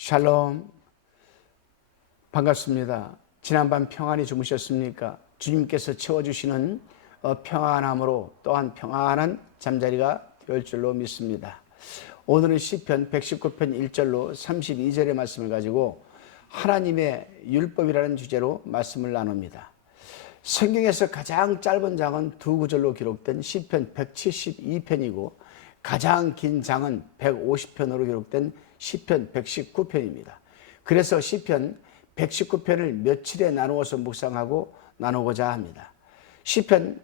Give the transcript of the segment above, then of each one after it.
샬롬, 반갑습니다. 지난밤 평안히 주무셨습니까? 주님께서 채워주시는 평안함으로 또한 평안한 잠자리가 될 줄로 믿습니다. 오늘은 시편 119편 1절로 32절의 말씀을 가지고 하나님의 율법이라는 주제로 말씀을 나눕니다. 성경에서 가장 짧은 장은 두 구절로 기록된 시편 172편이고 가장 긴 장은 150편으로 기록된 시편 119편입니다. 그래서 시편 119편을 며칠에 나누어서 묵상하고 나누고자 합니다. 시편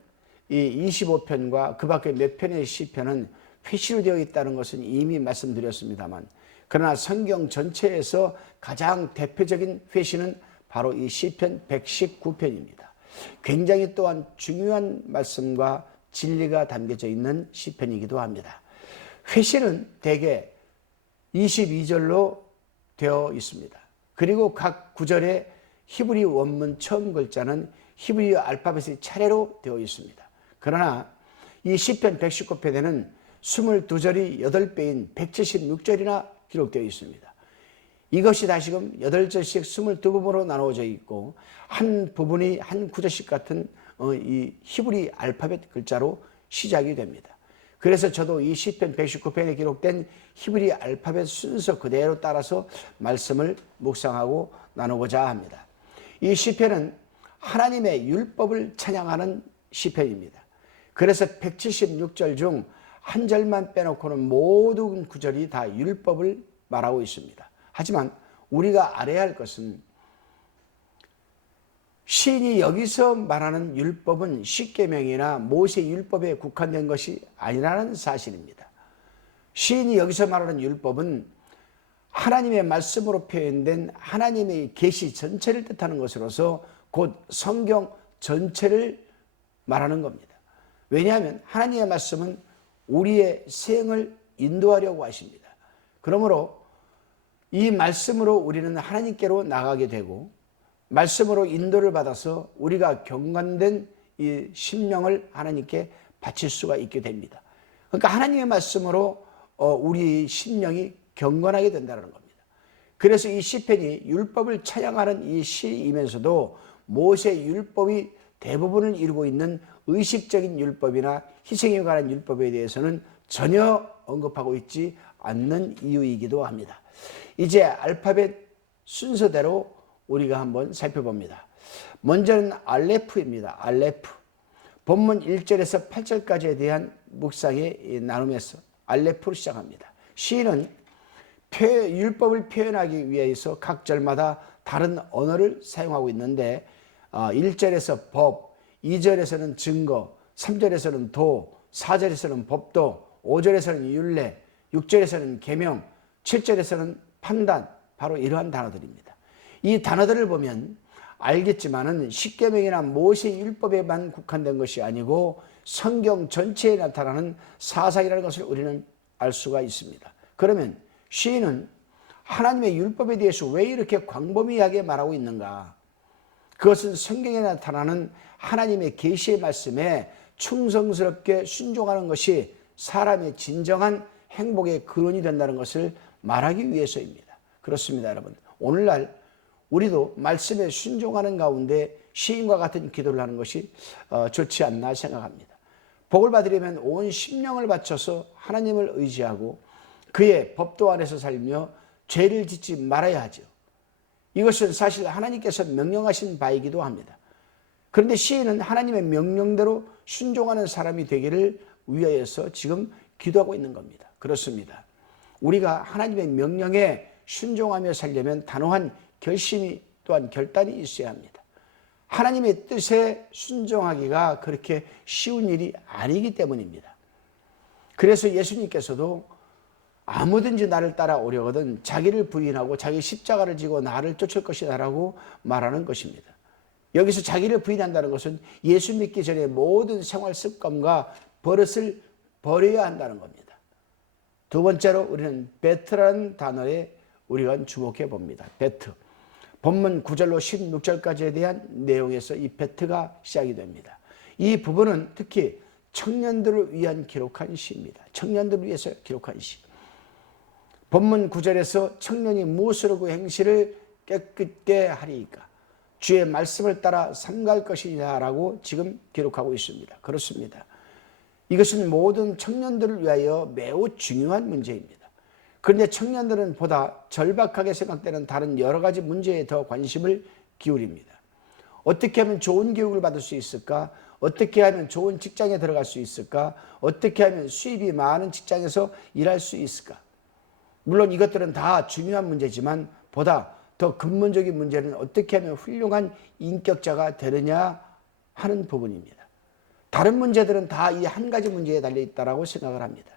25편과 그 밖에 몇 편의 시편은 회시로 되어 있다는 것은 이미 말씀드렸습니다만, 그러나 성경 전체에서 가장 대표적인 회시는 바로 이 시편 119편입니다. 굉장히 또한 중요한 말씀과 진리가 담겨져 있는 시편이기도 합니다. 회시는 대개 22절로 되어 있습니다. 그리고 각 구절에 히브리 원문 처음 글자는 히브리 알파벳이 차례로 되어 있습니다. 그러나 이 시편 119편에는 22절이 8배인 176절이나 기록되어 있습니다. 이것이 다시금 8절씩 22부분으로 나누어져 있고 한 부분이 한 구절씩 같은 이 히브리 알파벳 글자로 시작이 됩니다. 그래서 저도 이 시편 119편에 기록된 히브리 알파벳 순서 그대로 따라서 말씀을 묵상하고 나누고자 합니다. 이 시편은 하나님의 율법을 찬양하는 시편입니다. 그래서 176절 중 한 절만 빼놓고는 모든 구절이 다 율법을 말하고 있습니다. 하지만 우리가 알아야 할 것은 시인이 여기서 말하는 율법은 십계명이나 모세 율법에 국한된 것이 아니라는 사실입니다. 시인이 여기서 말하는 율법은 하나님의 말씀으로 표현된 하나님의 계시 전체를 뜻하는 것으로서 곧 성경 전체를 말하는 겁니다. 왜냐하면 하나님의 말씀은 우리의 생을 인도하려고 하십니다. 그러므로 이 말씀으로 우리는 하나님께로 나가게 되고 말씀으로 인도를 받아서 우리가 경건된 이 심령을 하나님께 바칠 수가 있게 됩니다. 그러니까 하나님의 말씀으로 우리 심령이 경건하게 된다는 겁니다. 그래서 이 시편이 율법을 찬양하는 이 시이면서도 모세 율법이 대부분을 이루고 있는 의식적인 율법이나 희생에 관한 율법에 대해서는 전혀 언급하고 있지 않는 이유이기도 합니다. 이제 알파벳 순서대로 우리가 한번 살펴봅니다. 먼저는 알레프입니다. 알레프. 본문 1절에서 8절까지에 대한 묵상의 나눔에서 알레프로 시작합니다. 시인은 율법을 표현하기 위해서 각 절마다 다른 언어를 사용하고 있는데 1절에서 법, 2절에서는 증거, 3절에서는 도, 4절에서는 법도, 5절에서는 율례, 6절에서는 계명, 7절에서는 판단, 바로 이러한 단어들입니다. 이 단어들을 보면 알겠지만은 십계명이나 모세 율법에만 국한된 것이 아니고 성경 전체에 나타나는 사상이라는 것을 우리는 알 수가 있습니다. 그러면 시인은 하나님의 율법에 대해서 왜 이렇게 광범위하게 말하고 있는가? 그것은 성경에 나타나는 하나님의 계시의 말씀에 충성스럽게 순종하는 것이 사람의 진정한 행복의 근원이 된다는 것을 말하기 위해서입니다. 그렇습니다, 여러분. 오늘날 우리도 말씀에 순종하는 가운데 시인과 같은 기도를 하는 것이 좋지 않나 생각합니다. 복을 받으려면 온 심령을 바쳐서 하나님을 의지하고 그의 법도 안에서 살며 죄를 짓지 말아야 하죠. 이것은 사실 하나님께서 명령하신 바이기도 합니다. 그런데 시인은 하나님의 명령대로 순종하는 사람이 되기를 위하여서 지금 기도하고 있는 겁니다. 그렇습니다. 우리가 하나님의 명령에 순종하며 살려면 단호한 결심이 또한 결단이 있어야 합니다. 하나님의 뜻에 순종하기가 그렇게 쉬운 일이 아니기 때문입니다. 그래서 예수님께서도 아무든지 나를 따라오려거든 자기를 부인하고 자기 십자가를 지고 나를 쫓을 것이다라고 말하는 것입니다. 여기서 자기를 부인한다는 것은 예수 믿기 전에 모든 생활 습관과 버릇을 버려야 한다는 겁니다. 두 번째로 우리는 베트라는 단어에 우리가 주목해 봅니다. 베트. 본문 9절로 16절까지에 대한 내용에서 이 베트가 시작이 됩니다. 이 부분은 특히 청년들을 위한 기록한 시입니다. 청년들을 위해서 기록한 시. 본문 9절에서 청년이 무엇으로 그 행실을 깨끗게 하리이까? 주의 말씀을 따라 삼갈 것이냐라고 지금 기록하고 있습니다. 그렇습니다. 이것은 모든 청년들을 위하여 매우 중요한 문제입니다. 그런데 청년들은 보다 절박하게 생각되는 다른 여러 가지 문제에 더 관심을 기울입니다. 어떻게 하면 좋은 교육을 받을 수 있을까? 어떻게 하면 좋은 직장에 들어갈 수 있을까? 어떻게 하면 수입이 많은 직장에서 일할 수 있을까? 물론 이것들은 다 중요한 문제지만 보다 더 근본적인 문제는 어떻게 하면 훌륭한 인격자가 되느냐 하는 부분입니다. 다른 문제들은 다 이 한 가지 문제에 달려있다고 생각을 합니다.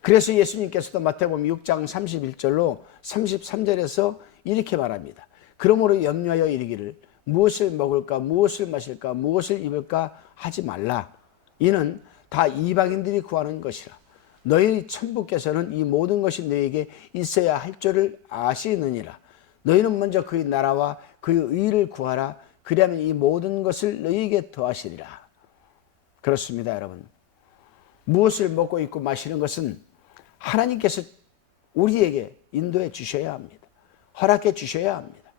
그래서 예수님께서도 마태복음 6장 31절로 33절에서 이렇게 말합니다. 그러므로 염려하여 이르기를 무엇을 먹을까 무엇을 마실까 무엇을 입을까 하지 말라. 이는 다 이방인들이 구하는 것이라. 너희 천부께서는 이 모든 것이 너희에게 있어야 할 줄을 아시느니라. 너희는 먼저 그의 나라와 그의 의를 구하라. 그리하면 이 모든 것을 너희에게 더하시리라. 그렇습니다, 여러분. 무엇을 먹고 입고 마시는 것은 하나님께서 우리에게 인도해 주셔야 합니다. 허락해 주셔야 합니다.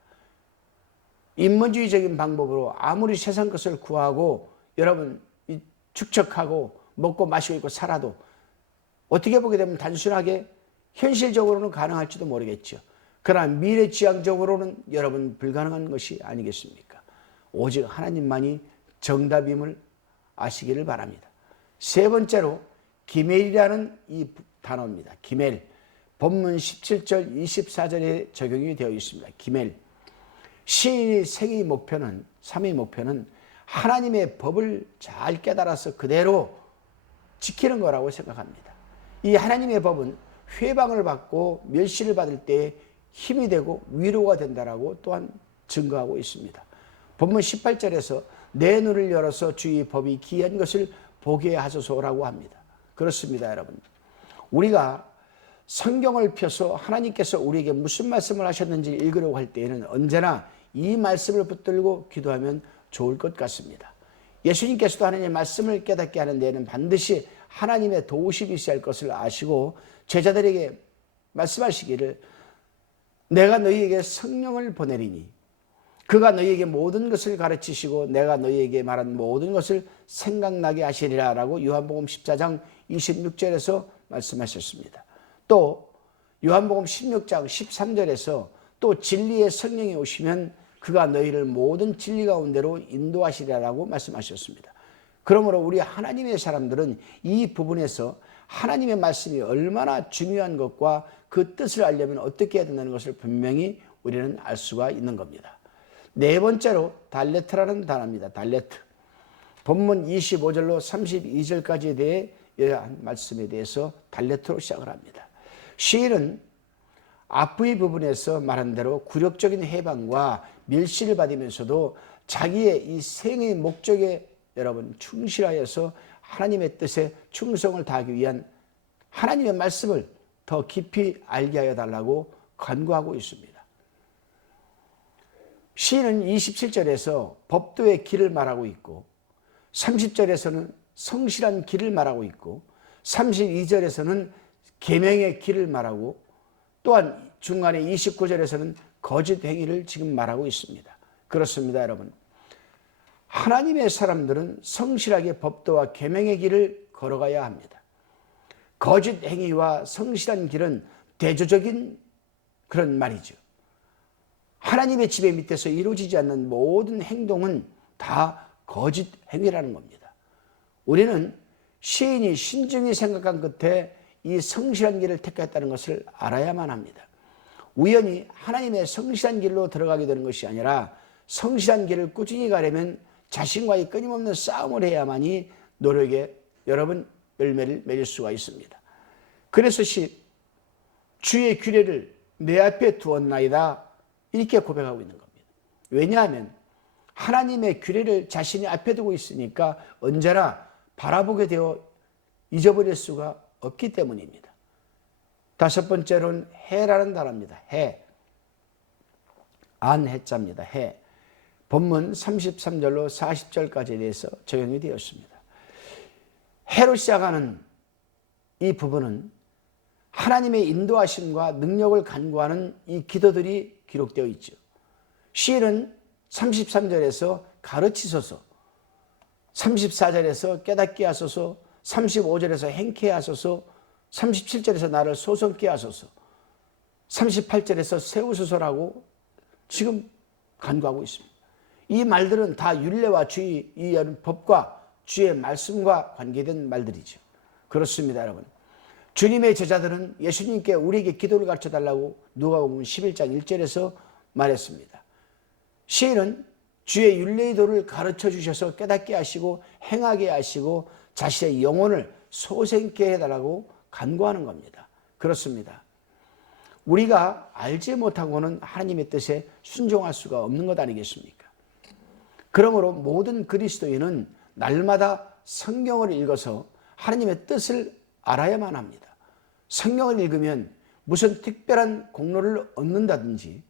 인문주의적인 방법으로 아무리 세상 것을 구하고 여러분 축적하고 먹고 마시고 있고 살아도 어떻게 보게 되면 단순하게 현실적으로는 가능할지도 모르겠죠. 그러나 미래지향적으로는 여러분 불가능한 것이 아니겠습니까? 오직 하나님만이 정답임을 아시기를 바랍니다. 세 번째로 기멜이라는 이 단어입니다. 기멜. 본문 17절 24절에 적용이 되어 있습니다. 기멜. 시인의 생의 목표는, 삶의 목표는 하나님의 법을 잘 깨달아서 그대로 지키는 거라고 생각합니다. 이 하나님의 법은 회방을 받고 멸시를 받을 때 힘이 되고 위로가 된다라고 또한 증거하고 있습니다. 본문 18절에서 내 눈을 열어서 주의 법이 기이한 것을 보게 하소서라고 합니다. 그렇습니다, 여러분. 우리가 성경을 펴서 하나님께서 우리에게 무슨 말씀을 하셨는지 읽으려고 할 때에는 언제나 이 말씀을 붙들고 기도하면 좋을 것 같습니다. 예수님께서도 하나님의 말씀을 깨닫게 하는 데에는 반드시 하나님의 도우심이 있어야 할 것을 아시고 제자들에게 말씀하시기를 내가 너희에게 성령을 보내리니 그가 너희에게 모든 것을 가르치시고 내가 너희에게 말한 모든 것을 생각나게 하시리라 라고 요한복음 14장 26절에서 말씀하셨습니다. 또 요한복음 16장 13절에서 또 진리의 성령이 오시면 그가 너희를 모든 진리 가운데로 인도하시리라고 말씀하셨습니다. 그러므로 우리 하나님의 사람들은 이 부분에서 하나님의 말씀이 얼마나 중요한 것과 그 뜻을 알려면 어떻게 해야 된다는 것을 분명히 우리는 알 수가 있는 겁니다. 네 번째로 달레트라는 단어입니다. 달레트. 본문 25절로 32절까지에 대해 이러한 말씀에 대해서 달레트로 시작을 합니다. 시인은 앞의 부분에서 말한 대로 굴욕적인 해방과 멸시를 받으면서도 자기의 이 생의 목적에 여러분 충실하여서 하나님의 뜻에 충성을 다하기 위한 하나님의 말씀을 더 깊이 알게 하여 달라고 간구하고 있습니다. 시인은 27절에서 법도의 길을 말하고 있고 30절에서는 성실한 길을 말하고 있고 32절에서는 계명의 길을 말하고 또한 중간에 29절에서는 거짓 행위를 지금 말하고 있습니다. 그렇습니다, 여러분. 하나님의 사람들은 성실하게 법도와 계명의 길을 걸어가야 합니다. 거짓 행위와 성실한 길은 대조적인 그런 말이죠. 하나님의 지배 밑에서 이루어지지 않는 모든 행동은 다 거짓 행위라는 겁니다. 우리는 시인이 신중히 생각한 끝에 이 성실한 길을 택했다는 것을 알아야만 합니다. 우연히 하나님의 성실한 길로 들어가게 되는 것이 아니라 성실한 길을 꾸준히 가려면 자신과의 끊임없는 싸움을 해야만이 노력에 여러분 열매를 맺을 수가 있습니다. 그래서 주의 규례를 내 앞에 두었나이다 이렇게 고백하고 있는 겁니다. 왜냐하면 하나님의 규례를 자신이 앞에 두고 있으니까 언제나 바라보게 되어 잊어버릴 수가 없기 때문입니다. 다섯 번째로는 해라는 단어입니다. 해. 안해자입니다. 해. 본문 33절로 40절까지에 대해서 적용이 되었습니다. 해로 시작하는 이 부분은 하나님의 인도하심과 능력을 간구하는 이 기도들이 기록되어 있죠. 시인은 33절에서 가르치소서, 34절에서 깨닫게 하소서, 35절에서 행케 하소서, 37절에서 나를 소성케 하소서, 38절에서 세우소서라고 지금 간구하고 있습니다. 이 말들은 다 율례와 주의, 이 법과 주의 말씀과 관계된 말들이죠. 그렇습니다, 여러분. 주님의 제자들은 예수님께 우리에게 기도를 가르쳐달라고 누가복음 11장 1절에서 말했습니다. 시인은 주의 율례의 도를 가르쳐 주셔서 깨닫게 하시고 행하게 하시고 자신의 영혼을 소생케 해달라고 간구하는 겁니다. 그렇습니다. 우리가 알지 못하고는 하나님의 뜻에 순종할 수가 없는 것 아니겠습니까? 그러므로 모든 그리스도인은 날마다 성경을 읽어서 하나님의 뜻을 알아야만 합니다. 성경을 읽으면 무슨 특별한 공로를 얻는다든지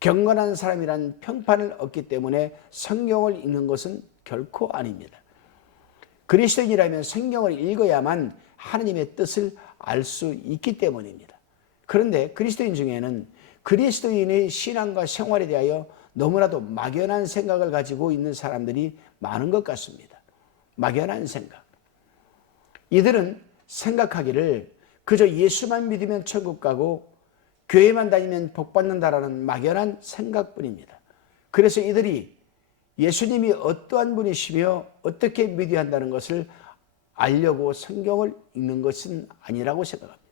경건한 사람이란 평판을 얻기 때문에 성경을 읽는 것은 결코 아닙니다. 그리스도인이라면 성경을 읽어야만 하나님의 뜻을 알 수 있기 때문입니다. 그런데 그리스도인 중에는 그리스도인의 신앙과 생활에 대하여 너무나도 막연한 생각을 가지고 있는 사람들이 많은 것 같습니다. 막연한 생각. 이들은 생각하기를 그저 예수만 믿으면 천국 가고 교회만 다니면 복 받는다라는 막연한 생각뿐입니다. 그래서 이들이 예수님이 어떠한 분이시며 어떻게 믿어야 한다는 것을 알려고 성경을 읽는 것은 아니라고 생각합니다.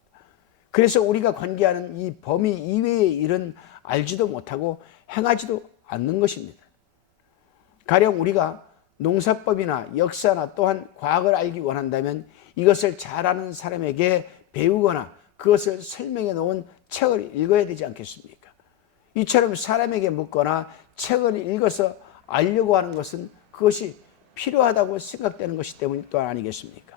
그래서 우리가 관계하는 이 범위 이외의 일은 알지도 못하고 행하지도 않는 것입니다. 가령 우리가 농사법이나 역사나 또한 과학을 알기 원한다면 이것을 잘 아는 사람에게 배우거나 그것을 설명해 놓은 책을 읽어야 되지 않겠습니까? 이처럼 사람에게 묻거나 책을 읽어서 알려고 하는 것은 그것이 필요하다고 생각되는 것이 때문이 또한 아니겠습니까?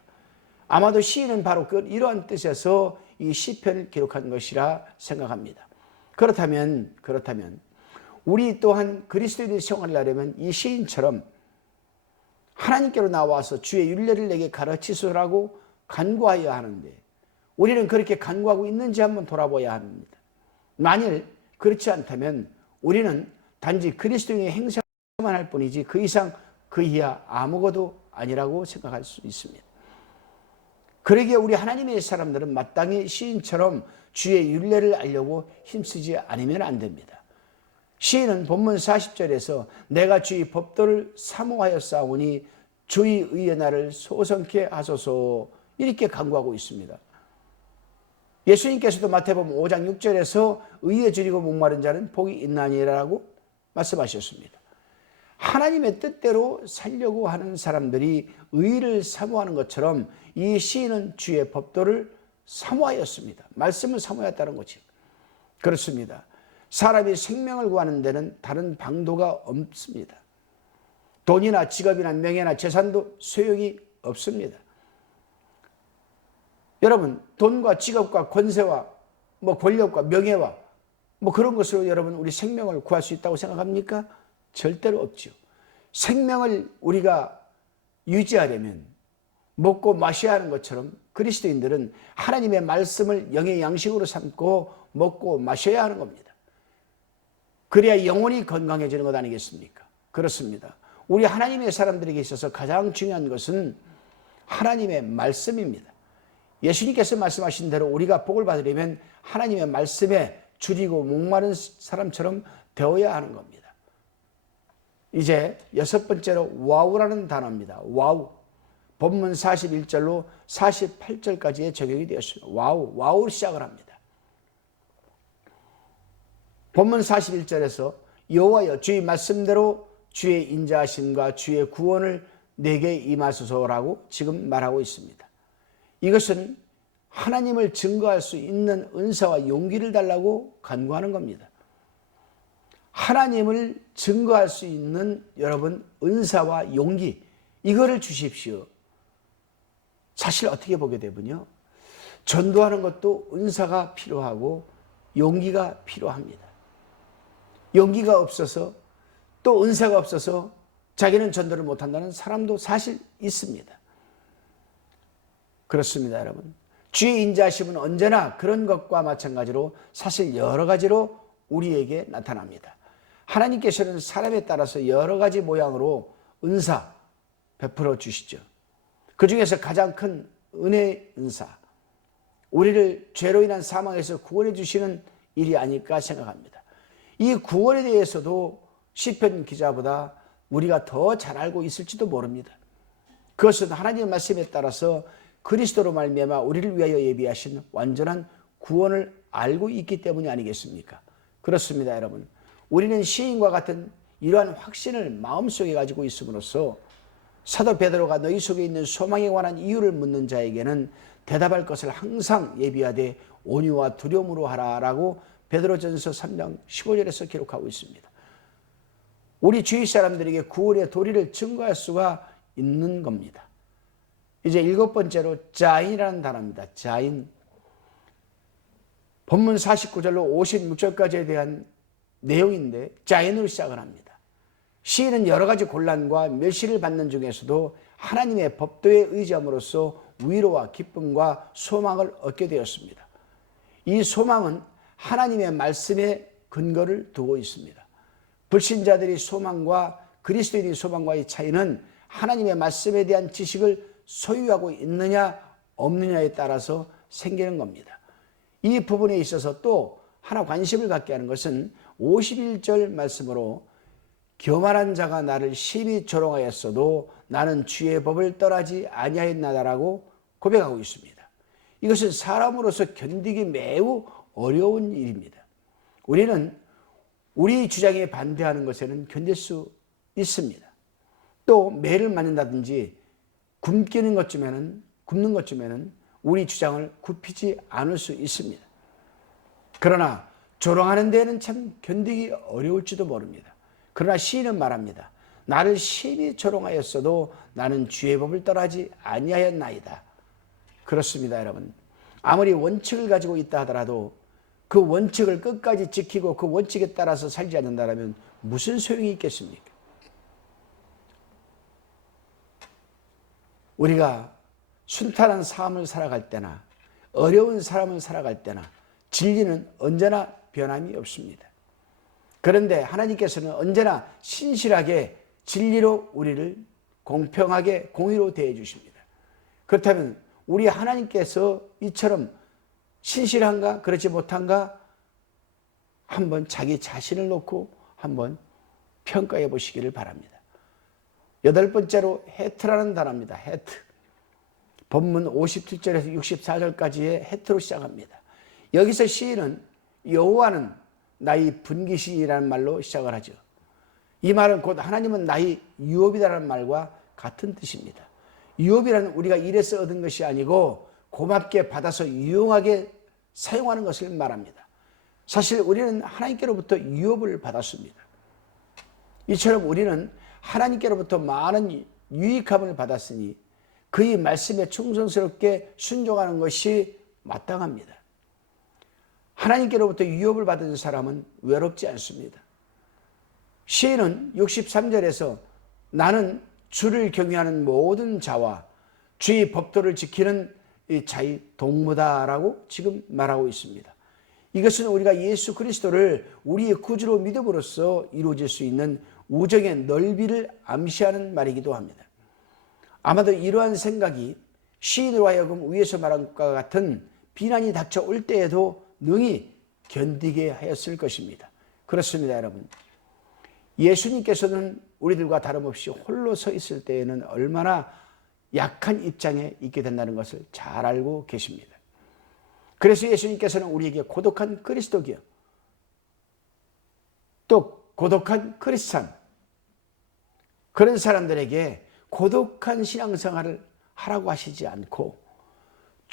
아마도 시인은 바로 이러한 뜻에서 이 시편을 기록한 것이라 생각합니다. 그렇다면 우리 또한 그리스도인의 생활을 하려면 이 시인처럼 하나님께로 나와서 주의 율례를 내게 가르치소서라고 간구하여야 하는데 우리는 그렇게 간구하고 있는지 한번 돌아봐야 합니다. 만일 그렇지 않다면 우리는 단지 그리스도인의 행사만 할 뿐이지 그 이상 그 이하 아무것도 아니라고 생각할 수 있습니다. 그러기에 우리 하나님의 사람들은 마땅히 시인처럼 주의 율례를 알려고 힘쓰지 않으면 안 됩니다. 시인은 본문 40절에서 내가 주의 법도를 사모하여 싸우니 주의 의의 나를 소성케 하소서 이렇게 간구하고 있습니다. 예수님께서도 마태복음 5장 6절에서 의에 줄이고 목마른 자는 복이 있나니라고 말씀하셨습니다. 하나님의 뜻대로 살려고 하는 사람들이 의를 사모하는 것처럼 이 시인은 주의 법도를 사모하였습니다. 말씀을 사모했다는 거죠. 그렇습니다. 사람이 생명을 구하는 데는 다른 방도가 없습니다. 돈이나 직업이나 명예나 재산도 소용이 없습니다. 여러분, 돈과 직업과 권세와 권력과 명예와 그런 것으로 여러분 우리 생명을 구할 수 있다고 생각합니까? 절대로 없죠. 생명을 우리가 유지하려면 먹고 마셔야 하는 것처럼 그리스도인들은 하나님의 말씀을 영의 양식으로 삼고 먹고 마셔야 하는 겁니다. 그래야 영혼이 건강해지는 것 아니겠습니까? 그렇습니다. 우리 하나님의 사람들에게 있어서 가장 중요한 것은 하나님의 말씀입니다. 예수님께서 말씀하신 대로 우리가 복을 받으려면 하나님의 말씀에 줄이고 목마른 사람처럼 되어야 하는 겁니다. 이제 여섯 번째로 와우라는 단어입니다. 와우. 본문 41절로 48절까지의 적용이 되었습니다. 와우로 시작을 합니다. 본문 41절에서 여호와여 주의 말씀대로 주의 인자하심과 주의 구원을 내게 임하소서라고 지금 말하고 있습니다. 이것은 하나님을 증거할 수 있는 은사와 용기를 달라고 간구하는 겁니다. 하나님을 증거할 수 있는 여러분 은사와 용기 이거를 주십시오. 사실 어떻게 보게 되면요, 전도하는 것도 은사가 필요하고 용기가 필요합니다. 용기가 없어서 또 은사가 없어서 자기는 전도를 못한다는 사람도 사실 있습니다. 그렇습니다, 여러분. 주의 인자하심은 언제나 그런 것과 마찬가지로 사실 여러 가지로 우리에게 나타납니다. 하나님께서는 사람에 따라서 여러 가지 모양으로 은사 베풀어 주시죠. 그 중에서 가장 큰 은혜의 은사, 우리를 죄로 인한 사망에서 구원해 주시는 일이 아닐까 생각합니다. 이 구원에 대해서도 시편 기자보다 우리가 더 잘 알고 있을지도 모릅니다. 그것은 하나님의 말씀에 따라서 그리스도로 말미암아 우리를 위하여 예비하신 완전한 구원을 알고 있기 때문이 아니겠습니까? 그렇습니다, 여러분. 우리는 시인과 같은 이러한 확신을 마음속에 가지고 있음으로써 사도 베드로가 너희 속에 있는 소망에 관한 이유를 묻는 자에게는 대답할 것을 항상 예비하되 온유와 두려움으로 하라라고 베드로전서 3장 15절에서 기록하고 있습니다. 우리 주위 사람들에게 구원의 도리를 증거할 수가 있는 겁니다. 이제 7번째로 자인이라는 단어입니다. 자인. 본문 49절로 56절까지에 대한 내용인데 자인으로 시작을 합니다. 시인은 여러 가지 곤란과 멸시를 받는 중에서도 하나님의 법도에 의지함으로써 위로와 기쁨과 소망을 얻게 되었습니다. 이 소망은 하나님의 말씀에 근거를 두고 있습니다. 불신자들의 소망과 그리스도인의 소망과의 차이는 하나님의 말씀에 대한 지식을 소유하고 있느냐 없느냐에 따라서 생기는 겁니다. 이 부분에 있어서 또 하나 관심을 갖게 하는 것은 51절 말씀으로 교만한 자가 나를 심히 조롱하였어도 나는 주의 법을 떠나지 아니하였나다라고 고백하고 있습니다. 이것은 사람으로서 견디기 매우 어려운 일입니다. 우리는 우리 주장에 반대하는 것에는 견딜 수 있습니다. 또 매를 맞는다든지 굶는 것쯤에는 우리 주장을 굽히지 않을 수 있습니다. 그러나 조롱하는 데는 참 견디기 어려울지도 모릅니다. 그러나 시인은 말합니다. 나를 심히 조롱하였어도 나는 주의 법을 떠나지 아니하였나이다. 그렇습니다, 여러분. 아무리 원칙을 가지고 있다 하더라도 그 원칙을 끝까지 지키고 그 원칙에 따라서 살지 않는다면 무슨 소용이 있겠습니까? 우리가 순탄한 삶을 살아갈 때나 어려운 삶을 살아갈 때나 진리는 언제나 변함이 없습니다. 그런데 하나님께서는 언제나 신실하게 진리로 우리를 공평하게 공의로 대해 주십니다. 그렇다면 우리 하나님께서 이처럼 신실한가 그렇지 못한가 한번 자기 자신을 놓고 한번 평가해 보시기를 바랍니다. 8번째로 헤트라는 단어입니다. 헤트. 본문 57절에서 64절까지의 헤트로 시작합니다. 여기서 시인은 여호와는 나의 분기시이라는 말로 시작을 하죠. 이 말은 곧 하나님은 나의 유업이라는 말과 같은 뜻입니다. 유업이라는 우리가 일해서 얻은 것이 아니고 고맙게 받아서 유용하게 사용하는 것을 말합니다. 사실 우리는 하나님께로부터 유업을 받았습니다. 이처럼 우리는 하나님께로부터 많은 유익함을 받았으니 그의 말씀에 충성스럽게 순종하는 것이 마땅합니다. 하나님께로부터 유업을 받은 사람은 외롭지 않습니다. 시인은 63절에서 나는 주를 경외하는 모든 자와 주의 법도를 지키는 자의 동무다라고 지금 말하고 있습니다. 이것은 우리가 예수 그리스도를 우리의 구주로 믿음으로써 이루어질 수 있는 우정의 넓이를 암시하는 말이기도 합니다. 아마도 이러한 생각이 시인으로 하여금 위에서 말한 것과 같은 비난이 닥쳐올 때에도 능히 견디게 하였을 것입니다. 그렇습니다, 여러분. 예수님께서는 우리들과 다름없이 홀로 서 있을 때에는 얼마나 약한 입장에 있게 된다는 것을 잘 알고 계십니다. 그래서 예수님께서는 우리에게 고독한 그리스도기요, 또 고독한 크리스찬, 그런 사람들에게 고독한 신앙생활을 하라고 하시지 않고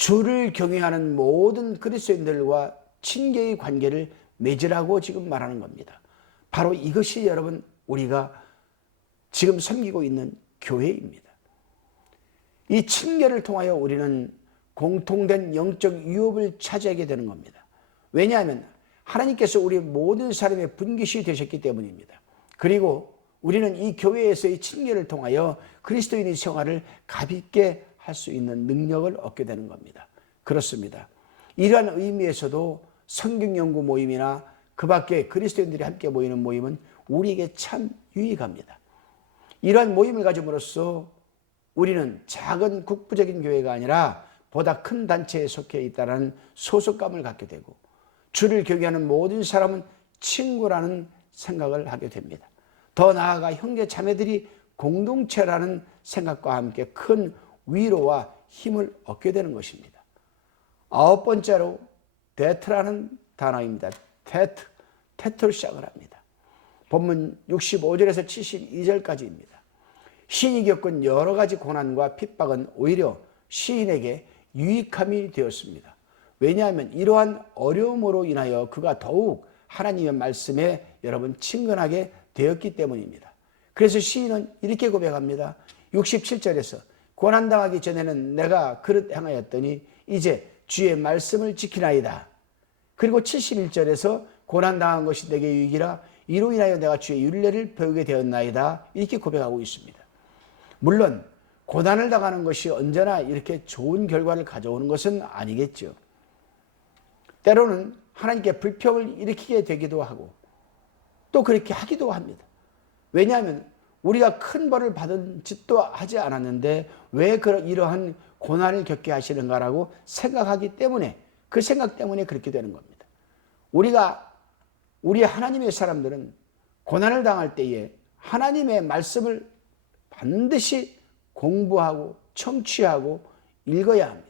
주를 경외하는 모든 그리스도인들과 친교의 관계를 맺으라고 지금 말하는 겁니다. 바로 이것이 여러분 우리가 지금 섬기고 있는 교회입니다. 이 친교를 통하여 우리는 공통된 영적 유업을 차지하게 되는 겁니다. 왜냐하면 하나님께서 우리 모든 사람의 분기시 되셨기 때문입니다. 그리고 우리는 이 교회에서의 친교를 통하여 그리스도인의 생활을 가볍게 할 수 있는 능력을 얻게 되는 겁니다. 그렇습니다. 이러한 의미에서도 성경연구 모임이나 그 밖에 그리스도인들이 함께 모이는 모임은 우리에게 참 유익합니다. 이러한 모임을 가짐으로써 우리는 작은 국부적인 교회가 아니라 보다 큰 단체에 속해 있다는 소속감을 갖게 되고, 주를 경외하는 모든 사람은 친구라는 생각을 하게 됩니다. 더 나아가 형제 자매들이 공동체라는 생각과 함께 큰 위로와 힘을 얻게 되는 것입니다. 9번째로 데트라는 단어입니다. 테트로 시작을 합니다. 본문 65절에서 72절까지입니다. 시인이 겪은 여러 가지 고난과 핍박은 오히려 시인에게 유익함이 되었습니다. 왜냐하면 이러한 어려움으로 인하여 그가 더욱 하나님의 말씀에 여러분 친근하게 되었기 때문입니다. 그래서 시인은 이렇게 고백합니다. 67절에서 고난당하기 전에는 내가 그릇 행하였더니 이제 주의 말씀을 지키나이다. 그리고 71절에서 고난당한 것이 내게 유익이라 이로 인하여 내가 주의 율례를 배우게 되었나이다. 이렇게 고백하고 있습니다. 물론 고난을 당하는 것이 언제나 이렇게 좋은 결과를 가져오는 것은 아니겠죠. 때로는 하나님께 불평을 일으키게 되기도 하고 또 그렇게 하기도 합니다. 왜냐하면 우리가 큰 벌을 받은 짓도 하지 않았는데 왜 이러한 고난을 겪게 하시는가라고 생각하기 때문에, 그 생각 때문에 그렇게 되는 겁니다. 우리 하나님의 사람들은 고난을 당할 때에 하나님의 말씀을 반드시 공부하고 청취하고 읽어야 합니다.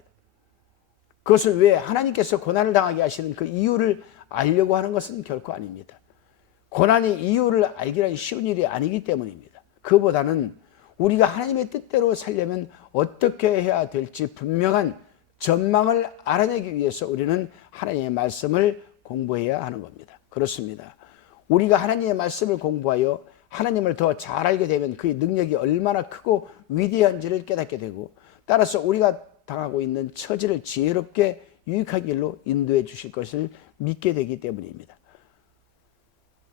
그것을 왜 하나님께서 고난을 당하게 하시는 그 이유를 알려고 하는 것은 결코 아닙니다. 고난의 이유를 알기란 쉬운 일이 아니기 때문입니다. 그보다는 우리가 하나님의 뜻대로 살려면 어떻게 해야 될지 분명한 전망을 알아내기 위해서 우리는 하나님의 말씀을 공부해야 하는 겁니다. 그렇습니다. 우리가 하나님의 말씀을 공부하여 하나님을 더 잘 알게 되면 그의 능력이 얼마나 크고 위대한지를 깨닫게 되고, 따라서 우리가 당하고 있는 처지를 지혜롭게 유익한 길로 인도해 주실 것을 믿게 되기 때문입니다.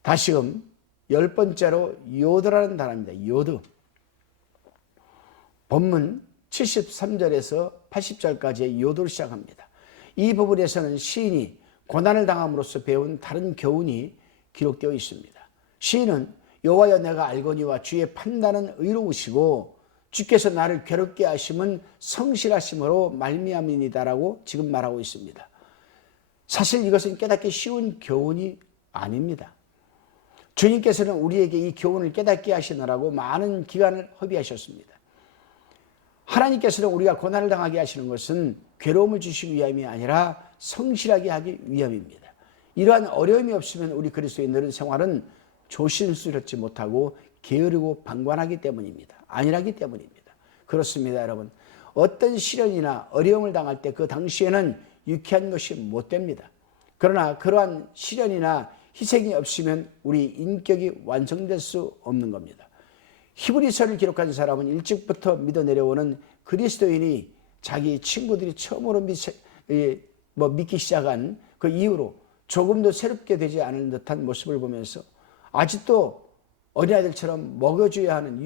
다시금 10번째로 요드라는 단어입니다. 요드. 본문 73절에서 80절까지의 요도를 시작합니다. 이 부분에서는 시인이 고난을 당함으로써 배운 다른 교훈이 기록되어 있습니다. 시인은 여호와여 내가 알거니와 주의 판단은 의로우시고 주께서 나를 괴롭게 하심은 성실하심으로 말미암이니다라고 지금 말하고 있습니다. 사실 이것은 깨닫기 쉬운 교훈이 아닙니다. 주님께서는 우리에게 이 교훈을 깨닫게 하시느라고 많은 기간을 허비하셨습니다. 하나님께서는 우리가 고난을 당하게 하시는 것은 괴로움을 주시기 위함이 아니라 성실하게 하기 위함입니다. 이러한 어려움이 없으면 우리 그리스도인들은 생활은 조심스럽지 못하고 게으르고 방관하기 때문입니다. 아니라기 때문입니다. 그렇습니다, 여러분. 어떤 시련이나 어려움을 당할 때 그 당시에는 유쾌한 것이 못 됩니다. 그러나 그러한 시련이나 희생이 없으면 우리 인격이 완성될 수 없는 겁니다. 히브리서를 기록한 사람은 일찍부터 믿어 내려오는 그리스도인이 자기 친구들이 처음으로 믿기 시작한 그 이후로 조금도 새롭게 되지 않은 듯한 모습을 보면서 아직도 어린아이들처럼 먹여줘야 하는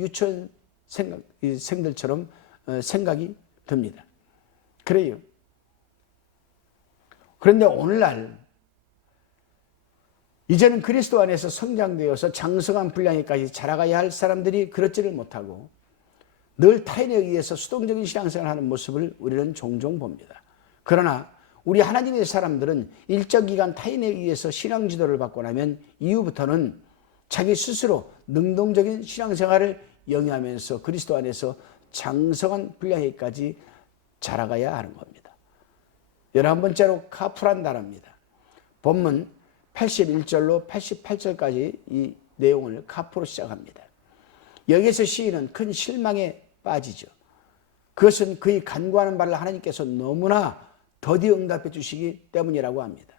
유치원생들처럼 생각이 듭니다. 그래요. 그런데 오늘날 이제는 그리스도 안에서 성장되어서 장성한 분량에까지 자라가야 할 사람들이 그렇지를 못하고 늘 타인에 의해서 수동적인 신앙생활을 하는 모습을 우리는 종종 봅니다. 그러나 우리 하나님의 사람들은 일정 기간 타인에 의해서 신앙 지도를 받고 나면 이후부터는 자기 스스로 능동적인 신앙생활을 영위하면서 그리스도 안에서 장성한 분량에까지 자라가야 하는 겁니다. 11번째로 카프란 단어입니다. 본문 81절로 88절까지 이 내용을 카프로 시작합니다. 여기서 시인은 큰 실망에 빠지죠. 그것은 그의 간구하는 바를 하나님께서 너무나 더디 응답해 주시기 때문이라고 합니다.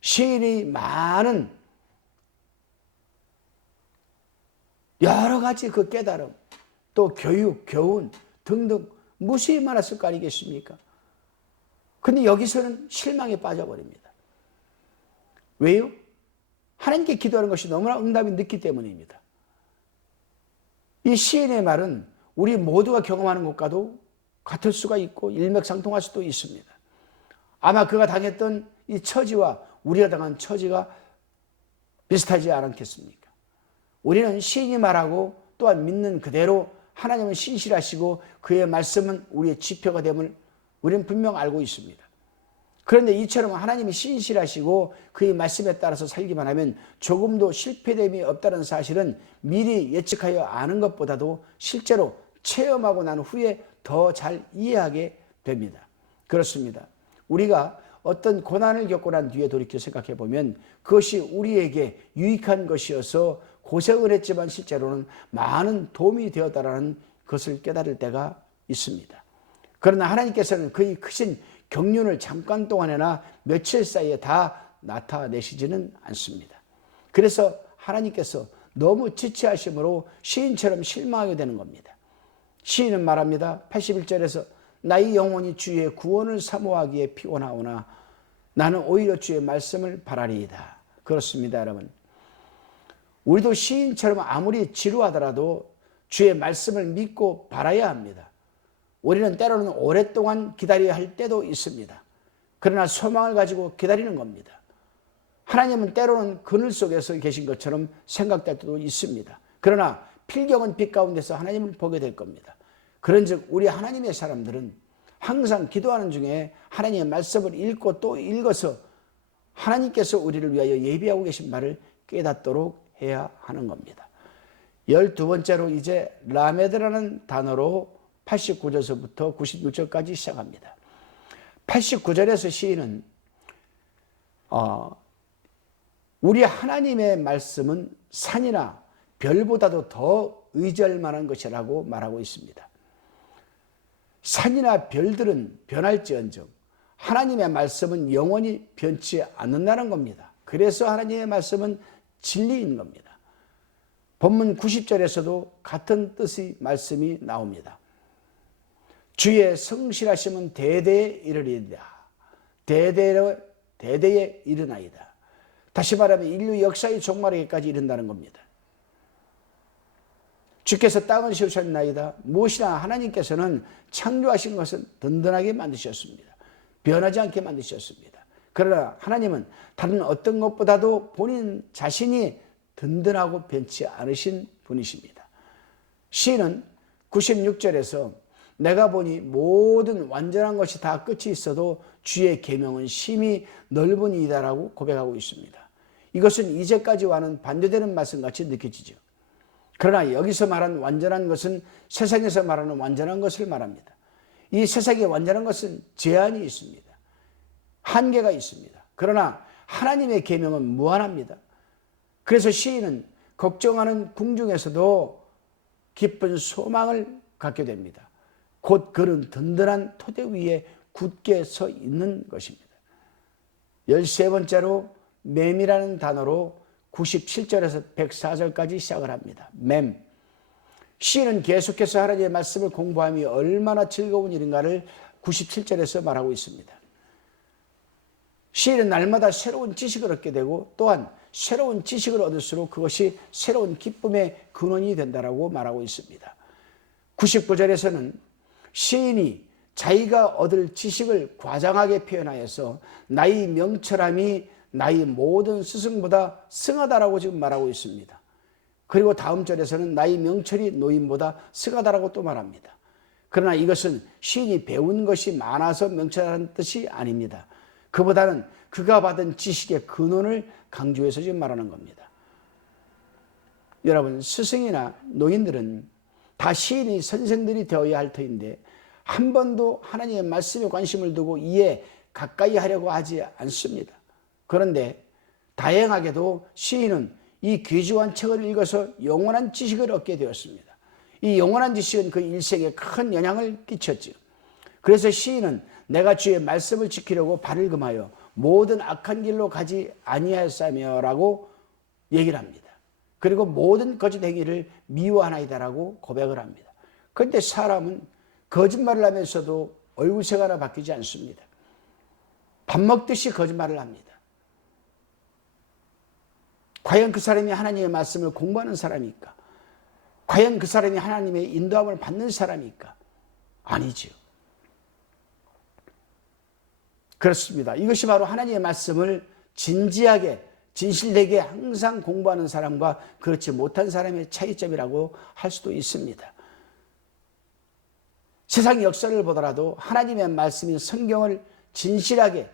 시인이 많은 여러 가지 그 깨달음, 또 교육, 교훈 등등 무수히 많았을 거 아니겠습니까? 근데 여기서는 실망에 빠져버립니다. 왜요? 하나님께 기도하는 것이 너무나 응답이 늦기 때문입니다. 이 시인의 말은 우리 모두가 경험하는 것과도 같을 수가 있고 일맥상통할 수도 있습니다. 아마 그가 당했던 이 처지와 우리가 당한 처지가 비슷하지 않겠습니까? 우리는 시인이 말하고 또한 믿는 그대로 하나님은 신실하시고 그의 말씀은 우리의 지표가 됨을 우리는 분명 알고 있습니다. 그런데 이처럼 하나님이 신실하시고 그의 말씀에 따라서 살기만 하면 조금도 실패됨이 없다는 사실은 미리 예측하여 아는 것보다도 실제로 체험하고 난 후에 더 잘 이해하게 됩니다. 그렇습니다. 우리가 어떤 고난을 겪고 난 뒤에 돌이켜 생각해 보면 그것이 우리에게 유익한 것이어서 고생을 했지만 실제로는 많은 도움이 되었다라는 것을 깨달을 때가 있습니다. 그러나 하나님께서는 그의 크신 경륜을 잠깐 동안이나 며칠 사이에 다 나타내시지는 않습니다. 그래서 하나님께서 너무 지체하심으로 시인처럼 실망하게 되는 겁니다. 시인은 말합니다. 81절에서 나의 영혼이 주의 구원을 사모하기에 피곤하오나 나는 오히려 주의 말씀을 바라리이다. 그렇습니다, 여러분. 우리도 시인처럼 아무리 지루하더라도 주의 말씀을 믿고 바라야 합니다. 우리는 때로는 오랫동안 기다려야 할 때도 있습니다. 그러나 소망을 가지고 기다리는 겁니다. 하나님은 때로는 그늘 속에서 계신 것처럼 생각될 때도 있습니다. 그러나 필경은 빛 가운데서 하나님을 보게 될 겁니다. 그런즉 우리 하나님의 사람들은 항상 기도하는 중에 하나님의 말씀을 읽고 또 읽어서 하나님께서 우리를 위하여 예비하고 계신 말을 깨닫도록 해야 하는 겁니다. 12번째로 이제 라메드라는 단어로 89절서부터 96절까지 시작합니다. 89절에서 시인은 우리 하나님의 말씀은 산이나 별보다도 더 의지할 만한 것이라고 말하고 있습니다. 산이나 별들은 변할지언정 하나님의 말씀은 영원히 변치 않는다는 겁니다. 그래서 하나님의 말씀은 진리인 겁니다. 본문 90절에서도 같은 뜻의 말씀이 나옵니다. 주의 성실하심은 대대에 이르리이다. 대대에 이르나이다. 다시 말하면 인류 역사의 종말에까지 이른다는 겁니다. 주께서 땅을 씌우셨나이다. 무엇이나 하나님께서는 창조하신 것은 든든하게 만드셨습니다. 변하지 않게 만드셨습니다. 그러나 하나님은 다른 어떤 것보다도 본인 자신이 든든하고 변치 않으신 분이십니다. 시인은 96절에서 내가 보니 모든 완전한 것이 다 끝이 있어도 주의 계명은 심히 넓은 이다라고 고백하고 있습니다. 이것은 이제까지와는 반대되는 말씀같이 느껴지죠. 그러나 여기서 말하는 완전한 것은 세상에서 말하는 완전한 것을 말합니다. 이 세상에 완전한 것은 제한이 있습니다. 한계가 있습니다. 그러나 하나님의 계명은 무한합니다. 그래서 시인은 걱정하는 궁중에서도 기쁜 소망을 갖게 됩니다. 곧 그는 든든한 토대 위에 굳게 서 있는 것입니다. 13번째로 맴이라는 단어로 97절에서 104절까지 시작을 합니다. 맴. 시인은 계속해서 하나님의 말씀을 공부함이 얼마나 즐거운 일인가를 97절에서 말하고 있습니다. 시인은 날마다 새로운 지식을 얻게 되고 또한 새로운 지식을 얻을수록 그것이 새로운 기쁨의 근원이 된다라고 말하고 있습니다. 99절에서는 시인이 자기가 얻을 지식을 과장하게 표현하여서 나의 명철함이 나의 모든 스승보다 승하다라고 지금 말하고 있습니다. 그리고 다음 절에서는 나의 명철이 노인보다 승하다라고 또 말합니다. 그러나 이것은 시인이 배운 것이 많아서 명철하는 뜻이 아닙니다. 그보다는 그가 받은 지식의 근원을 강조해서 지금 말하는 겁니다. 여러분, 스승이나 노인들은 다 시인이 선생들이 되어야 할 터인데 한 번도 하나님의 말씀에 관심을 두고 이에 가까이 하려고 하지 않습니다. 그런데 다행하게도 시인은 이 귀중한 책을 읽어서 영원한 지식을 얻게 되었습니다. 이 영원한 지식은 그 일생에 큰 영향을 끼쳤죠. 그래서 시인은 내가 주의 말씀을 지키려고 발을 금하여 모든 악한 길로 가지 아니하였사며라고 얘기를 합니다. 그리고 모든 거짓 행위를 미워하나이다라고 고백을 합니다. 그런데 사람은 거짓말을 하면서도 얼굴색 하나 바뀌지 않습니다. 밥 먹듯이 거짓말을 합니다. 과연 그 사람이 하나님의 말씀을 공부하는 사람일까? 과연 그 사람이 하나님의 인도함을 받는 사람일까? 아니죠. 그렇습니다. 이것이 바로 하나님의 말씀을 진지하게 진실되게 항상 공부하는 사람과 그렇지 못한 사람의 차이점이라고 할 수도 있습니다. 세상 역사를 보더라도 하나님의 말씀인 성경을 진실하게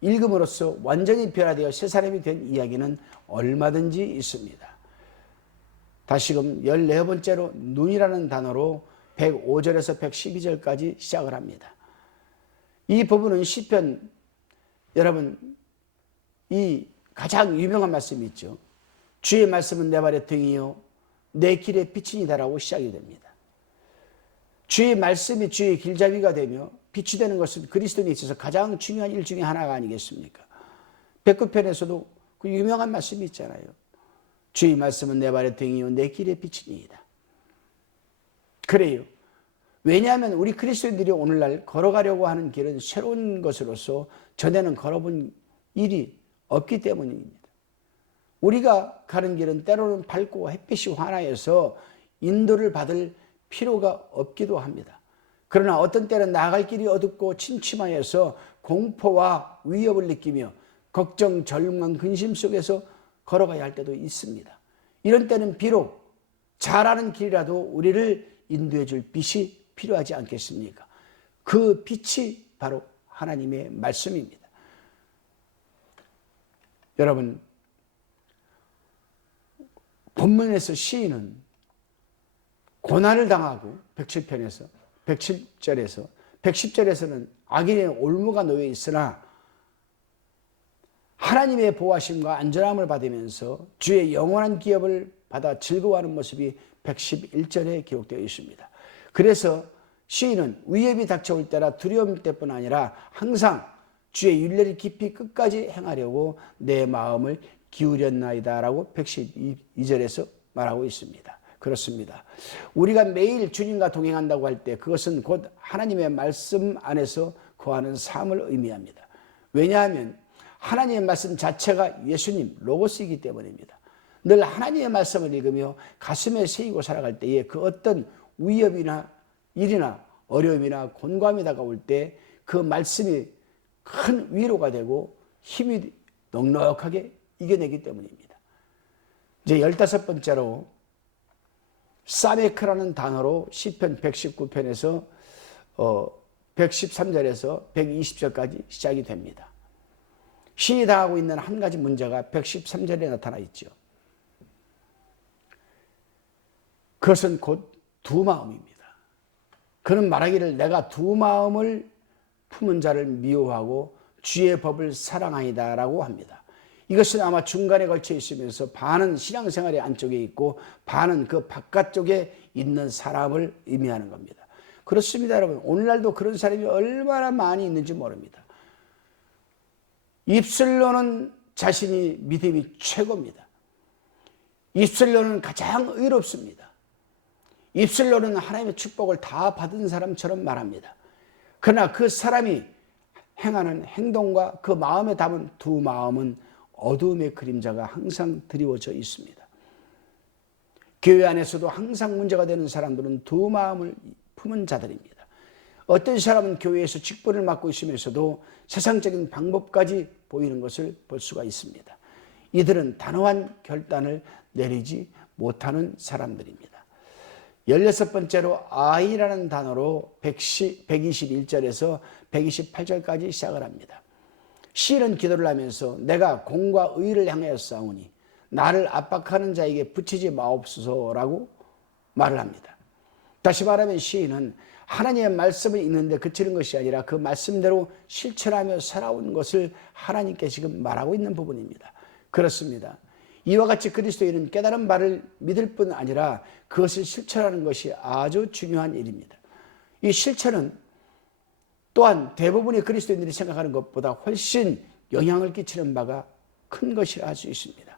읽음으로써 완전히 변화되어 새 사람이 된 이야기는 얼마든지 있습니다. 다시금 14번째로 눈이라는 단어로 105절에서 112절까지 시작을 합니다. 이 부분은 시편, 여러분 이 가장 유명한 말씀이 있죠. 주의 말씀은 내 발의 등이요 내 길의 빛이니다라고 시작이 됩니다. 주의 말씀이 주의 길잡이가 되며 빛이 되는 것은 그리스도인에 있어서 가장 중요한 일 중에 하나가 아니겠습니까? 백구편에서도 그 유명한 말씀이 있잖아요. 주의 말씀은 내 발의 등이요 내 길의 빛이니이다. 그래요. 왜냐하면 우리 그리스도인들이 오늘날 걸어가려고 하는 길은 새로운 것으로서 전에는 걸어본 일이 없기 때문입니다. 우리가 가는 길은 때로는 밝고 햇빛이 환하여서 인도를 받을 필요가 없기도 합니다. 그러나 어떤 때는 나아갈 길이 어둡고 침침하여서 공포와 위협을 느끼며 걱정, 절망, 근심 속에서 걸어가야 할 때도 있습니다. 이런 때는 비록 잘 아는 길이라도 우리를 인도해 줄 빛이 필요하지 않겠습니까? 그 빛이 바로 하나님의 말씀입니다. 여러분, 본문에서 시인은 고난을 당하고 107편에서 110절에서는 악인의 올무가 놓여 있으나 하나님의 보호하심과 안전함을 받으면서 주의 영원한 기업을 받아 즐거워하는 모습이 111절에 기록되어 있습니다. 그래서 시인은 위협이 닥쳐올 때라 두려움 때뿐 아니라 항상 주의 율례를 깊이 끝까지 행하려고 내 마음을 기울였나이다 라고 112절에서 말하고 있습니다. 그렇습니다. 우리가 매일 주님과 동행한다고 할 때 그것은 곧 하나님의 말씀 안에서 거하는 삶을 의미합니다. 왜냐하면 하나님의 말씀 자체가 예수님 로고스이기 때문입니다. 늘 하나님의 말씀을 읽으며 가슴에 새기고 살아갈 때에 그 어떤 위협이나 일이나 어려움이나 곤감이 다가올 때 그 말씀이 큰 위로가 되고 힘이 넉넉하게 이겨내기 때문입니다. 이제 15번째로 사메크라는 단어로 시편 119편에서 113절에서 120절까지 시작이 됩니다. 시인이 당하고 있는 한 가지 문제가 113절에 나타나 있죠. 그것은 곧 두 마음입니다. 그는 말하기를 내가 두 마음을 품은 자를 미워하고 주의 법을 사랑하이다 라고 합니다. 이것은 아마 중간에 걸쳐 있으면서 반은 신앙생활의 안쪽에 있고 반은 그 바깥쪽에 있는 사람을 의미하는 겁니다. 그렇습니다, 여러분. 오늘날도 그런 사람이 얼마나 많이 있는지 모릅니다. 입술로는 자신이 믿음이 최고입니다. 입술로는 가장 의롭습니다. 입술로는 하나님의 축복을 다 받은 사람처럼 말합니다. 그러나 그 사람이 행하는 행동과 그 마음에 담은 두 마음은 어두움의 그림자가 항상 드리워져 있습니다. 교회 안에서도 항상 문제가 되는 사람들은 두 마음을 품은 자들입니다. 어떤 사람은 교회에서 직분을 맡고 있으면서도 세상적인 방법까지 보이는 것을 볼 수가 있습니다. 이들은 단호한 결단을 내리지 못하는 사람들입니다. 16번째로 아이라는 단어로 121절에서 128절까지 시작을 합니다. 시인은 기도를 하면서 내가 공과 의를 향하여 싸우니 나를 압박하는 자에게 붙이지 마옵소서라고 말을 합니다. 다시 말하면 시인은 하나님의 말씀을 읽는데 그치는 것이 아니라 그 말씀대로 실천하며 살아온 것을 하나님께 지금 말하고 있는 부분입니다. 그렇습니다. 이와 같이 그리스도인은 깨달은 바를 믿을 뿐 아니라 그것을 실천하는 것이 아주 중요한 일입니다. 이 실천은 또한 대부분의 그리스도인들이 생각하는 것보다 훨씬 영향을 끼치는 바가 큰 것이라 할 수 있습니다.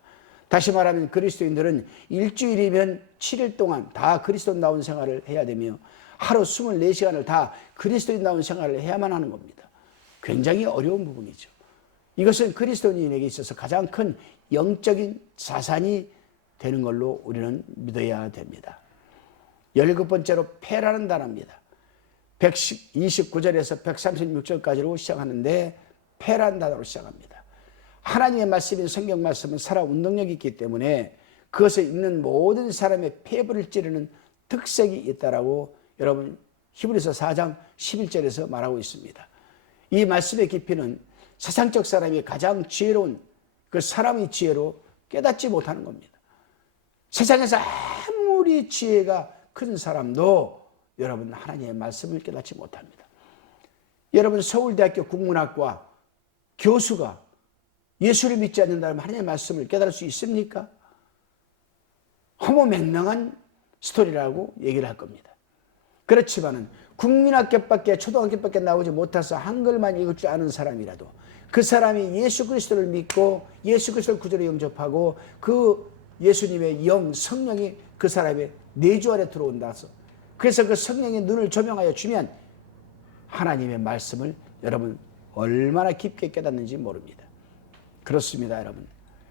다시 말하면 그리스도인들은 일주일이면 7일 동안 다 그리스도인다운 생활을 해야 되며 하루 24시간을 다 그리스도인다운 생활을 해야만 하는 겁니다. 굉장히 어려운 부분이죠. 이것은 그리스도인에게 있어서 가장 큰 영적인 자산이 되는 걸로 우리는 믿어야 됩니다. 17번째로 패라는 단어입니다. 129절에서 136절까지로 시작하는데 패란 단어로 시작합니다. 하나님의 말씀인 성경 말씀은 살아 운동력이 있기 때문에 그것을 읽는 모든 사람의 폐부를 찌르는 특색이 있다라고 여러분 히브리서 4장 11절에서 말하고 있습니다. 이 말씀의 깊이는 세상적 사람이 가장 지혜로운 그 사람의 지혜로 깨닫지 못하는 겁니다. 세상에서 아무리 지혜가 큰 사람도 여러분 하나님의 말씀을 깨닫지 못합니다. 여러분 서울대학교 국문학과 교수가 예수를 믿지 않는다면 하나님의 말씀을 깨달을 수 있습니까? 허무맹랑한 스토리라고 얘기를 할 겁니다. 그렇지만은 국민학교밖에 초등학교밖에 나오지 못해서 한글만 읽을 줄 아는 사람이라도 그 사람이 예수 그리스도를 믿고 예수 그리스도를 구주로 영접하고 그 예수님의 영 성령이 그 사람의 내주 안에 들어온다서 그래서 그 성령의 눈을 조명하여 주면 하나님의 말씀을 여러분 얼마나 깊게 깨닫는지 모릅니다. 그렇습니다, 여러분.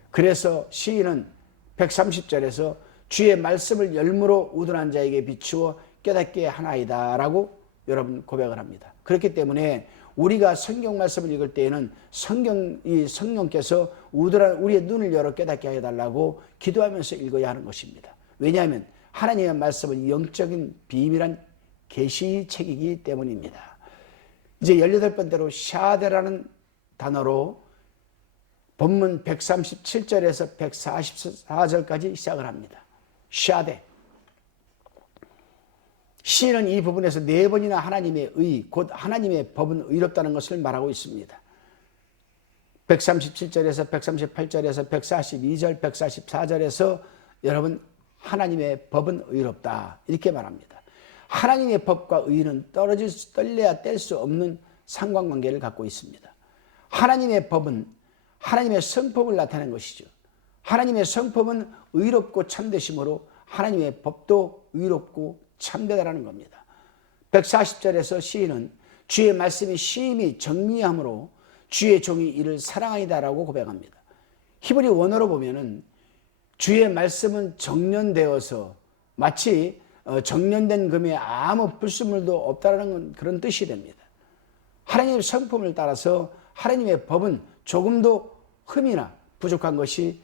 그래서 시인은 130절에서 주의 말씀을 열무로 우둔한 자에게 비추어 깨닫게 하나이다 라고 여러분 고백을 합니다. 그렇기 때문에 우리가 성경 말씀을 읽을 때에는 성령께서 우둔한 우리의 눈을 열어 깨닫게 해달라고 기도하면서 읽어야 하는 것입니다. 왜냐하면 하나님의 말씀은 영적인 비밀한 계시책이기 때문입니다. 이제 18번째로 샤데라는 단어로 본문 137절에서 144절까지 시작을 합니다. 샤데. 시인은 이 부분에서 4번이나 하나님의 의, 곧 하나님의 법은 의롭다는 것을 말하고 있습니다. 137절에서 138절에서 142절, 144절에서 여러분 하나님의 법은 의롭다 이렇게 말합니다. 하나님의 법과 의는 떨려야 뗄 수 없는 상관관계를 갖고 있습니다. 하나님의 법은 하나님의 성품을 나타내는 것이죠. 하나님의 성품은 의롭고 참되심으로 하나님의 법도 의롭고 참되다라는 겁니다. 140절에서 시인은 주의 말씀이 심히 정리함으로 주의 종이 이를 사랑하이다라고 고백합니다. 히브리 원어로 보면은 주의 말씀은 정련되어서 마치 정련된 금에 아무 불순물도 없다라는 그런 뜻이 됩니다. 하나님의 성품을 따라서 하나님의 법은 조금도 흠이나 부족한 것이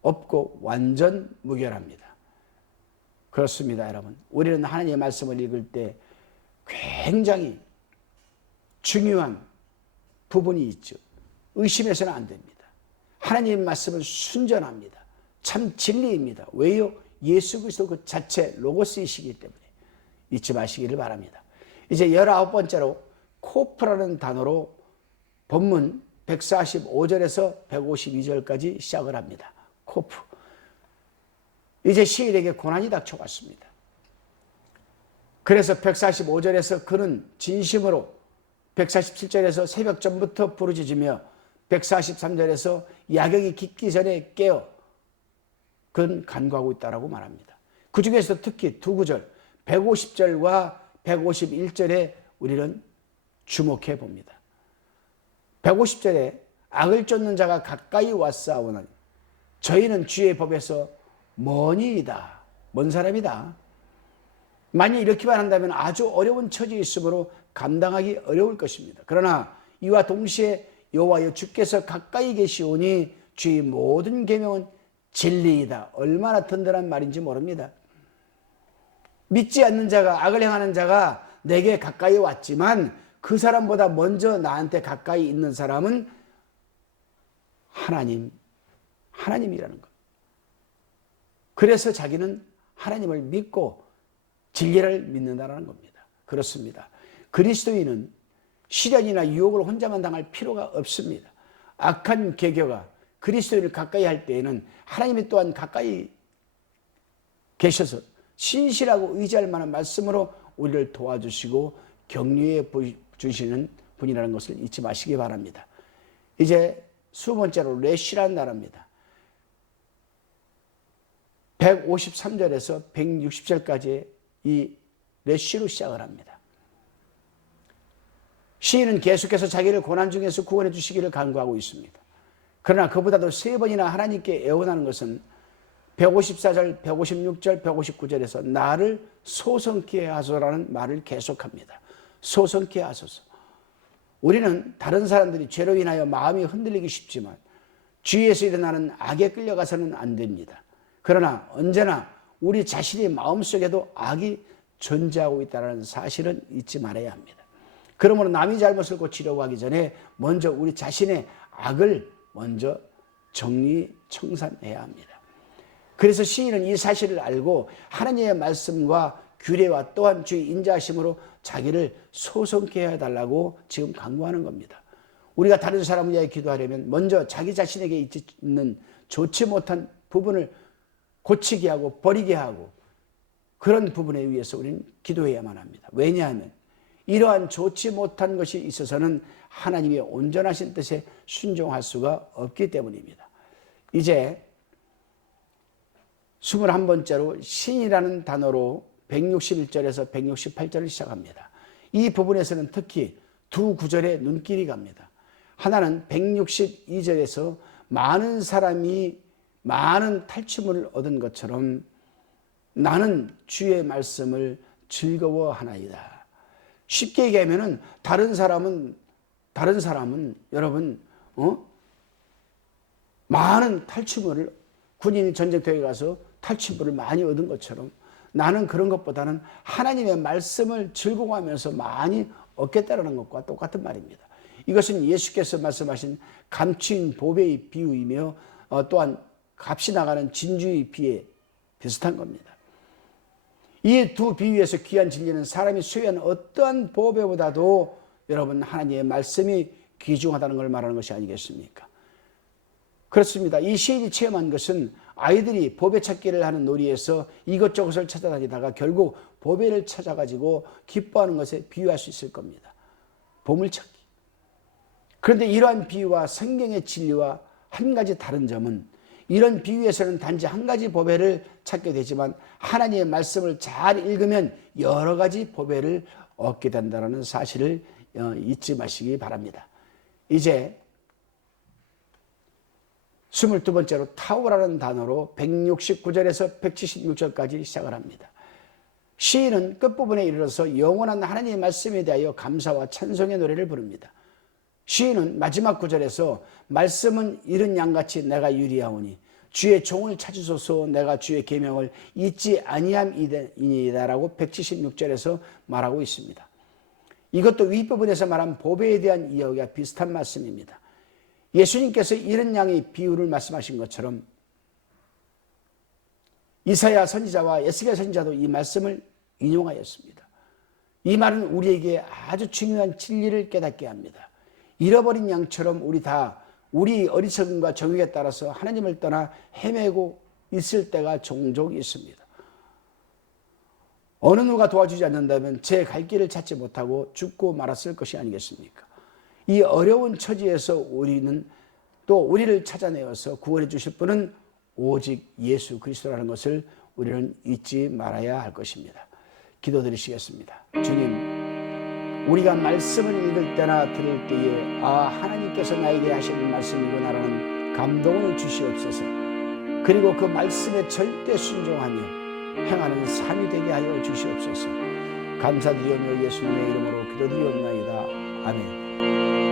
없고 완전 무결합니다. 그렇습니다, 여러분. 우리는 하나님의 말씀을 읽을 때 굉장히 중요한 부분이 있죠. 의심해서는 안 됩니다. 하나님의 말씀은 순전합니다. 참 진리입니다. 왜요? 예수 그리스도 그 자체 로고스이시기 때문에 잊지 마시기를 바랍니다. 이제 19번째로 코프라는 단어로 본문 145절에서 152절까지 시작을 합니다. 코프. 이제 시인에게 고난이 닥쳐왔습니다. 그래서 145절에서 그는 진심으로 147절에서 새벽 전부터 부르짖으며 143절에서 야경이 깊기 전에 깨어 그는 간구하고 있다라고 말합니다. 그 중에서 특히 두 구절 150절과 151절에 우리는 주목해 봅니다. 150절에 악을 쫓는 자가 가까이 왔사오는 저희는 주의 법에서 머니이다. 먼 사람이다. 만약 이렇게만 한다면 아주 어려운 처지에 있으므로 감당하기 어려울 것입니다. 그러나 이와 동시에 여호와여 주께서 가까이 계시오니 주의 모든 계명은 진리이다. 얼마나 든든한 말인지 모릅니다. 믿지 않는 자가 악을 행하는 자가 내게 가까이 왔지만 그 사람보다 먼저 나한테 가까이 있는 사람은 하나님이라는 것. 그래서 자기는 하나님을 믿고 진리를 믿는다는 겁니다. 그렇습니다. 그리스도인은 시련이나 유혹을 혼자만 당할 필요가 없습니다. 악한 계교가 그리스도인을 가까이 할 때에는 하나님이 또한 가까이 계셔서 신실하고 의지할 만한 말씀으로 우리를 도와주시고 격려해 주시는 분이라는 것을 잊지 마시기 바랍니다. 이제 20번째로 레시라는 단어입니다. 153절에서 160절까지 이 레시로 시작을 합니다. 시인은 계속해서 자기를 고난 중에서 구원해 주시기를 간구하고 있습니다. 그러나 그보다도 3번이나 하나님께 애원하는 것은 154절, 156절, 159절에서 나를 소성케 하소서라는 말을 계속합니다. 소성케 하소서. 우리는 다른 사람들이 죄로 인하여 마음이 흔들리기 쉽지만 주위에서 일어나는 악에 끌려가서는 안 됩니다. 그러나 언제나 우리 자신의 마음속에도 악이 존재하고 있다는 사실은 잊지 말아야 합니다. 그러므로 남이 잘못을 고치려고 하기 전에 먼저 우리 자신의 악을 먼저 정리청산해야 합니다. 그래서 시인은 이 사실을 알고 하나님의 말씀과 규례와 또한 주의 인자하심으로 자기를 소성케 해달라고 지금 강구하는 겁니다. 우리가 다른 사람을 위하여 기도하려면 먼저 자기 자신에게 있는 좋지 못한 부분을 고치게 하고 버리게 하고 그런 부분에 의해서 우리는 기도해야만 합니다. 왜냐하면 이러한 좋지 못한 것이 있어서는 하나님의 온전하신 뜻에 순종할 수가 없기 때문입니다. 이제 21번째로 신이라는 단어로 161절에서 168절을 시작합니다. 이 부분에서는 특히 두 구절에 눈길이 갑니다. 하나는 162절에서 많은 사람이 많은 탈취물을 얻은 것처럼 나는 주의 말씀을 즐거워하나이다. 쉽게 얘기하면 다른 사람은 여러분 많은 탈취물을 군인이 전쟁터에 가서 탈취물을 많이 얻은 것처럼 나는 그런 것보다는 하나님의 말씀을 즐거워하면서 많이 얻겠다는 것과 똑같은 말입니다. 이것은 예수께서 말씀하신 감추인 보배의 비유이며 또한 값이 나가는 진주의 비에 비슷한 겁니다. 이 두 비유에서 귀한 진리는 사람이 소유한 어떠한 보배보다도 여러분 하나님의 말씀이 귀중하다는 걸 말하는 것이 아니겠습니까? 그렇습니다. 이 시인이 체험한 것은 아이들이 보배 찾기를 하는 놀이에서 이것저것을 찾아다니다가 결국 보배를 찾아가지고 기뻐하는 것에 비유할 수 있을 겁니다. 보물찾기. 그런데 이러한 비유와 성경의 진리와 한 가지 다른 점은 이런 비유에서는 단지 한 가지 보배를 찾게 되지만 하나님의 말씀을 잘 읽으면 여러 가지 보배를 얻게 된다는 사실을 잊지 마시기 바랍니다. 이제 22번째로 타오라는 단어로 169절에서 176절까지 시작을 합니다. 시인은 끝부분에 이르러서 영원한 하나님의 말씀에 대하여 감사와 찬송의 노래를 부릅니다. 시인은 마지막 구절에서 말씀은 이른 양같이 내가 유리하오니 주의 종을 찾으소서 내가 주의 계명을 잊지 아니함이니이다라고 176절에서 말하고 있습니다. 이것도 윗부분에서 말한 보배에 대한 이야기와 비슷한 말씀입니다. 예수님께서 이른 양의 비유를 말씀하신 것처럼 이사야 선지자와 에스겔 선지자도 이 말씀을 인용하였습니다. 이 말은 우리에게 아주 중요한 진리를 깨닫게 합니다. 잃어버린 양처럼 우리 어리석음과 정욕에 따라서 하나님을 떠나 헤매고 있을 때가 종종 있습니다. 어느 누가 도와주지 않는다면 제 갈 길을 찾지 못하고 죽고 말았을 것이 아니겠습니까? 이 어려운 처지에서 우리를 찾아내어서 구원해 주실 분은 오직 예수 그리스도라는 것을 우리는 잊지 말아야 할 것입니다. 기도드리시겠습니다. 주님, 우리가 말씀을 읽을 때나 들을 때에 하나님께서 나에게 하시는 말씀이구나라는 감동을 주시옵소서. 그리고 그 말씀에 절대 순종하며 행하는 삶이 되게 하여 주시옵소서. 감사드리오며 예수님의 이름으로 기도드리옵나이다. 아멘.